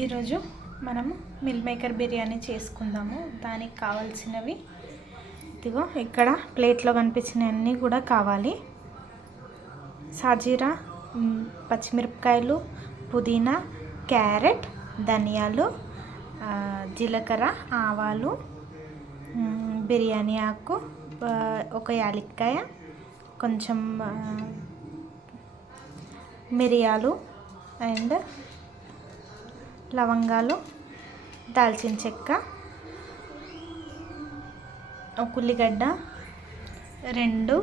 ఈరోజు మనము meal maker biryani చేసుకుందాము. దానికి కావాల్సినవి ఇదిగో ఇక్కడ ప్లేట్లో కనిపించినవన్నీ కూడా కావాలి. సాజీరా, పచ్చిమిరపకాయలు, పుదీనా, క్యారెట్, ధనియాలు, జీలకర్ర, ఆవాలు, బిర్యానీ ఆకు, ఒక యాలక్కాయ, కొంచెం మిరియాలు అండ్ లవంగాలు, దాల్చిన చెక్క, ఒక ఉల్లిగడ్డ, 2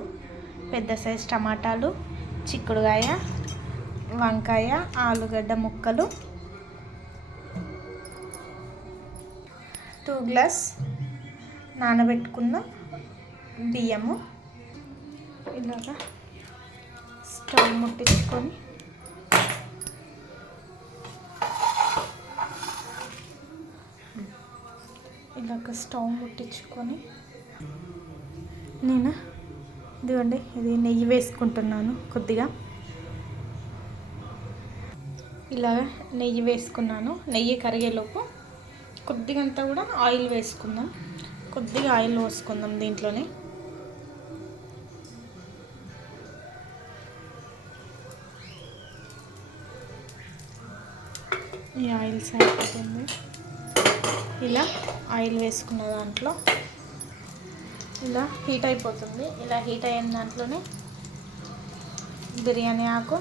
పెద్ద సైజు టమాటాలు, చిక్కుడుకాయ, వంకాయ, ఆలుగడ్డ ముక్కలు, 2 గ్లాస్ నానబెట్టుకున్న బియ్యము. ఇలాగా స్టవ్ ముట్టించుకొని నేను ఇదిగోండి ఇది నెయ్యి వేసుకుంటున్నాను. కొద్దిగా ఇలాగ నెయ్యి వేసుకున్నాను. నెయ్యి కరిగేలోపు కొద్దిగా అంతా కూడా ఆయిల్ వేసుకుందాం. కొద్దిగా ఆయిల్ పోసుకుందాం దీంట్లోనే. ఈ ఆయిల్ సరిపోతుంది. ఇలా ఆయిల్ వేసుకున్న దాంట్లో ఇలా హీట్ అయిపోతుంది. ఇలా హీట్ అయిన దాంట్లోనే బిర్యానీ ఆకు,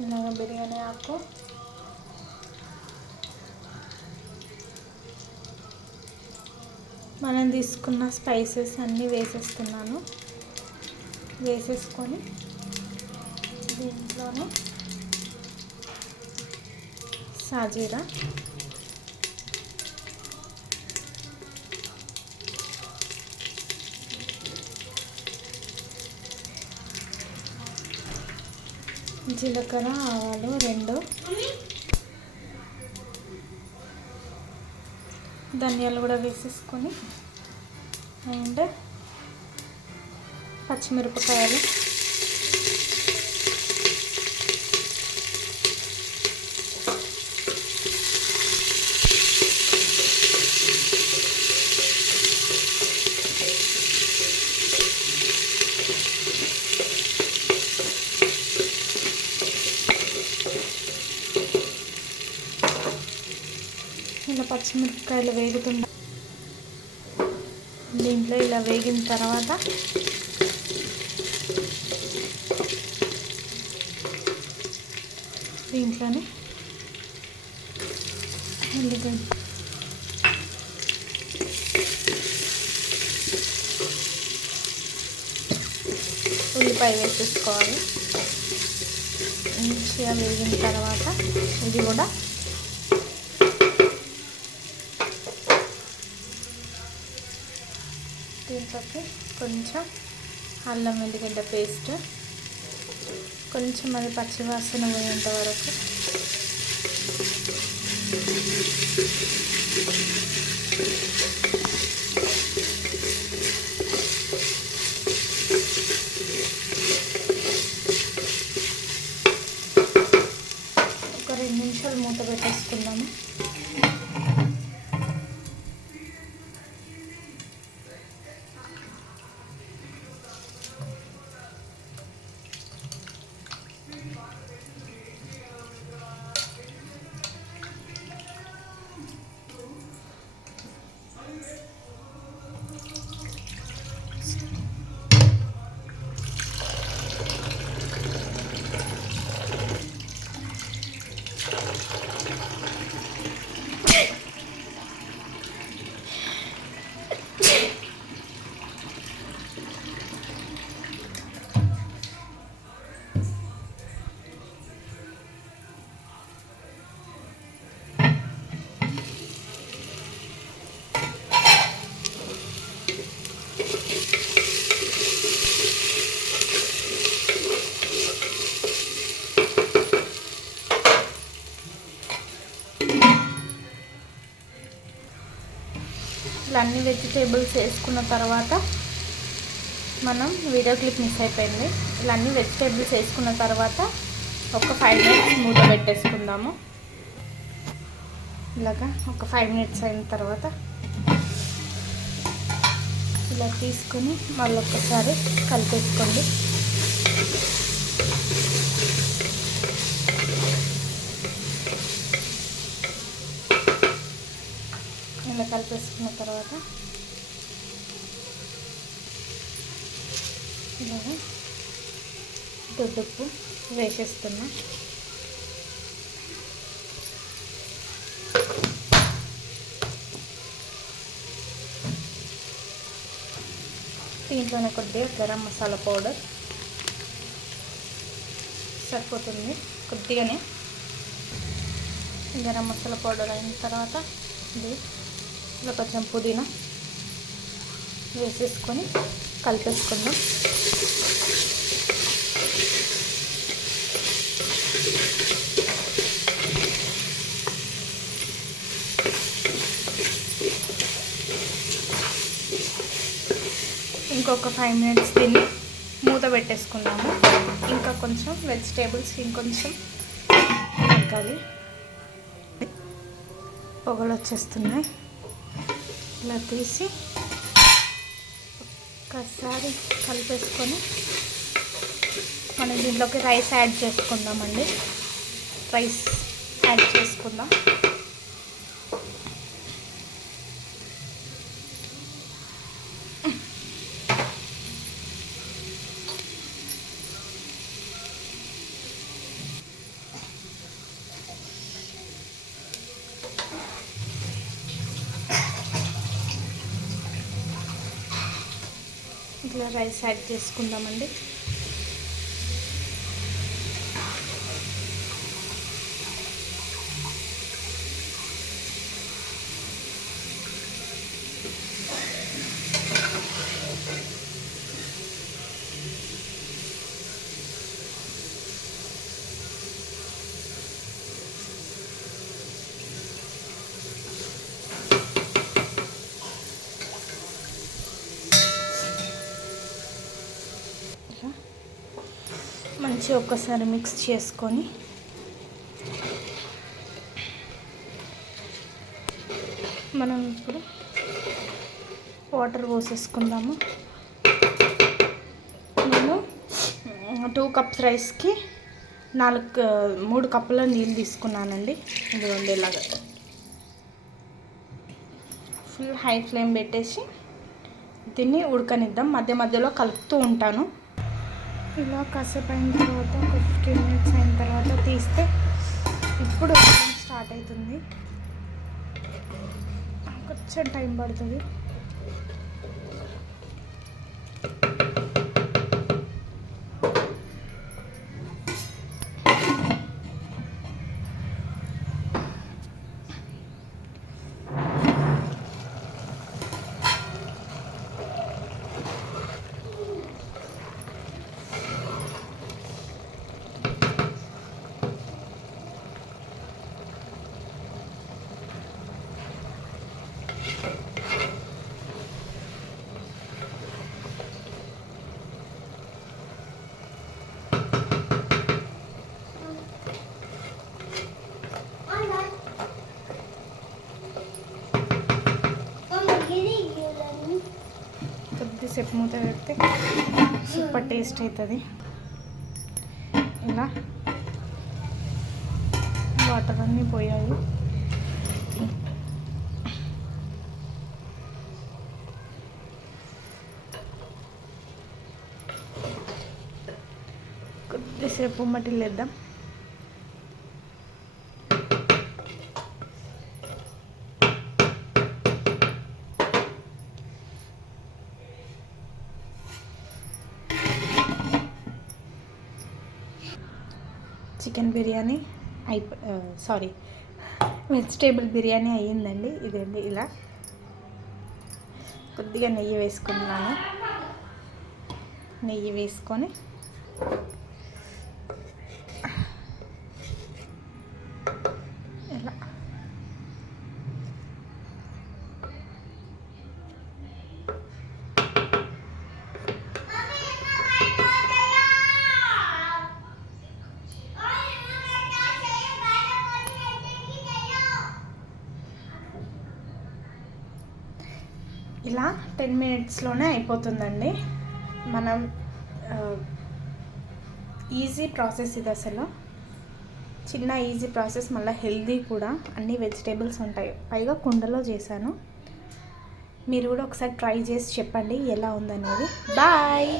ఇలాగ బిర్యానీ ఆకు, మనం తీసుకున్న స్పైసెస్ అన్నీ వేసేస్తున్నాను. వేసేసుకొని దీంట్లోనే సాజీరా, జీలకర్ర, ఆవాలు 2, ధనియాలు కూడా వేసేసుకొని అండ్ పచ్చిమిరపకాయలు, ఇలా పచ్చిమిరపకాయలు వేగుతున్న దీంట్లో ఇలా వేగిన తర్వాత దీంట్లోనే ఉల్లిపాయ వేసేసుకోవాలి. మంచిగా వేగిన తర్వాత ఇది కూడా దీంట్లోకి కొంచెం అల్లం వెల్లిగడ్డ పేస్ట్, కొంచెం అది పచ్చివాసన పోయేంత వరకు ఒక 2 నిమిషాలు మూత పెట్టేసుకుందాము. ఇట్లా అన్ని వెజిటేబుల్స్ వేసుకున్న తర్వాత మనం వీడియో క్లిప్ మిస్ అయిపోయింది. ఇలా అన్ని వెజిటేబుల్స్ వేసుకున్న తర్వాత ఒక 5 మినిట్స్ మూత పెట్టేసుకుందాము. ఇలాగా ఒక 5 మినిట్స్ అయిన తర్వాత ఇలా తీసుకొని మళ్ళీ ఒక్కసారి కలిపేసుకోండి. ఇలా కలిపేసుకున్న తర్వాత ఇలాగా దొడ్డుప్పు వేసేస్తున్నా. దీంట్లోనే కొద్దిగా గరం మసాలా పౌడర్ సరిపోతుంది. కొద్దిగానే గరం మసాలా పౌడర్ అయిన తర్వాత ఇలా కొంచెం పుదీనా వేసేసుకొని కలిపేసుకుందాం. ఇంకొక 5 మినిట్స్ దీన్ని మూత పెట్టేసుకుందాము. ఇంకా కొంచెం వెజిటేబుల్స్ ఇంకొంచెం ఉడకాలి. పొగలు వచ్చేస్తున్నాయి. ఇలా తీసి ఒక్కసారి కలిపేసుకొని మనం దీంట్లోకి రైస్ యాడ్ చేసుకుందామండి. రైస్ యాడ్ చేసుకుందాం. ఇట్లా రైస్ యాడ్ చేసుకుందామండి. మంచిగా ఒక్కసారి మిక్స్ చేసుకొని మనం ఇప్పుడు వాటర్ పోసేసుకుందాము. నేను 2 కప్స్ రైస్కి 3 కప్పుల నీళ్ళు తీసుకున్నానండి. ఇదిగోండి ఇలాగా ఫుల్ హై ఫ్లేమ్ పెట్టేసి దీన్ని ఉడకనిద్దాం. మధ్య మధ్యలో కలుపుతూ ఉంటాను. ఇలా కాసేపు అయిన తర్వాత ఒక 15 మినిట్స్ అయిన తర్వాత తీస్తే ఇప్పుడు స్టార్ట్ అవుతుంది. కొంచెం టైం పడుతుంది. కొద్దిసేపు మూత పెడితే సూపర్ టేస్ట్ అవుతుంది. ఇలా వాటర్ అన్నీ పోయాయి. కొద్దిసేపు మట్టిలేద్దాం. చికెన్ బిర్యానీ వెజిటేబుల్ బిర్యానీ అయ్యిందండి. ఇదండి ఇలా కొద్దిగా నెయ్యి వేసుకున్నాను. నెయ్యి వేసుకొని ఇలా ఇలా 10 మినిట్స్లోనే అయిపోతుందండి. మనం ఈజీ ప్రాసెస్ ఇది, అసలు చిన్న ఈజీ ప్రాసెస్, మళ్ళీ హెల్దీ కూడా, అన్ని వెజిటేబుల్స్ ఉంటాయి, పైగా కుండలో చేశాను. మీరు కూడా ఒకసారి ట్రై చేసి చెప్పండి ఎలా ఉందనేది. బాయ్.